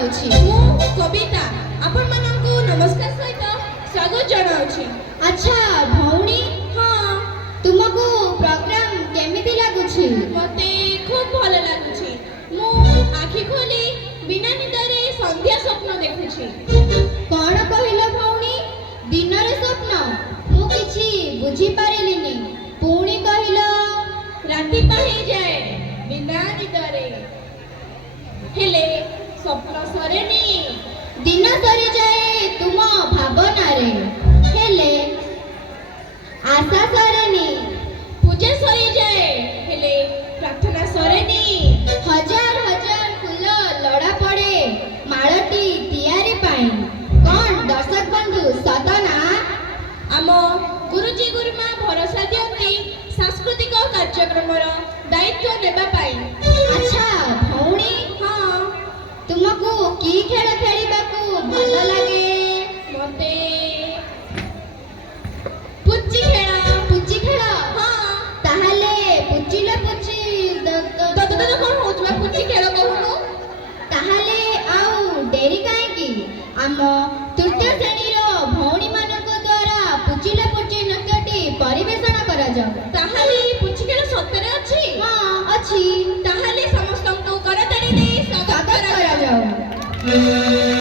ଜଣାଉଛି। ମୁଁ କବିତା ଆପଣମାନଙ୍କୁ ନମସ୍କାର ସହିତ ସ୍ୱାଗତ ଜଣାଉଛି। ଆଚ୍ଛା ଭଉଣୀ, ହଁ, ତୁମକୁ ପ୍ରୋଗ୍ରାମ କେମିତି ଲାଗୁଛି? ମୋତେ ଖୁବ୍ ଭଲ ଲାଗୁଛି। ମୁଁ ଆଖି ଖୋଲି ବିନା ନିଦରେ ସନ୍ଧ୍ୟା ସ୍ୱପ୍ନ ଦେଖୁଛି। କଣ କହିଲ ଭଉଣୀ? ଦିନରେ ସ୍ୱପ୍ନ? ମୁଁ କିଛି ବୁଝିପାରିଲିନି, ପୁଣି କହିଲ। ରାତି ପାହିଯାଏ ବିନା ନିଦରେ, ହେଲେ ସ୍ୱପ୍ନ ସରେନି। ଦିନ ସରିଯାଏ ତୁମ ଭାବନାରେ, ହେଲେ ଆଶା ସରେନି। ପୂଜା ସରିଯାଏ ହେଲେ ପ୍ରାର୍ଥନା ସରେନି। ହଜାର ହଜାର ଫୁଲ ଲୋଡ଼ା ପଡ଼େ ମାଳଟି ତିଆରି ପାଇଁ। କଣ ଦର୍ଶକ ବନ୍ଧୁ ସତ ନା? ଆମ ଗୁରୁଜୀ ଗୁରୁମା ଭରସା ଦିଅନ୍ତି ସାଂସ୍କୃତିକ କାର୍ଯ୍ୟକ୍ରମର ଦାୟିତ୍ୱ ନେବା ପାଇଁ। ଆଚ୍ଛା ଭଉଣୀ, ହଁ, ତୁମକୁ କି ଖେଳ ଖେଳିବାକୁ ଭଲ ଲାଗେ? ମୋତେ ପୁଚି ଖେଳ। ପୁଚି ଖେଳ? ହଁ, ତାହେଲେ ପୁଚିଲ ପୁଚି ତତେ ତ କଣ ହଉଛି ବା ପୁଚି ଖେଳ କହୁନୁ? ତାହେଲେ ଆଉ ଡେରି କାହିଁକି? ଆମ ତୃତୀୟ ଶ୍ରେଣୀର ଭଉଣୀମାନଙ୍କ ଦ୍ୱାରା ପୁଚିଲ ପୁଚି ନୃତ୍ୟଟି ପରିବେଷଣ କରାଯାଉ। ତାହେଲେ ପୁଚି ଖେଳ ସତରେ ଅଛି? ହଁ ଅଛି। ତାହେଲେ ସମସ୍ତଙ୍କୁ କରତାଳି ଦେଇ ସ୍ୱାଗତ ସ୍ୱାଗତ କରାଯାଉ। କରାଯାଉ।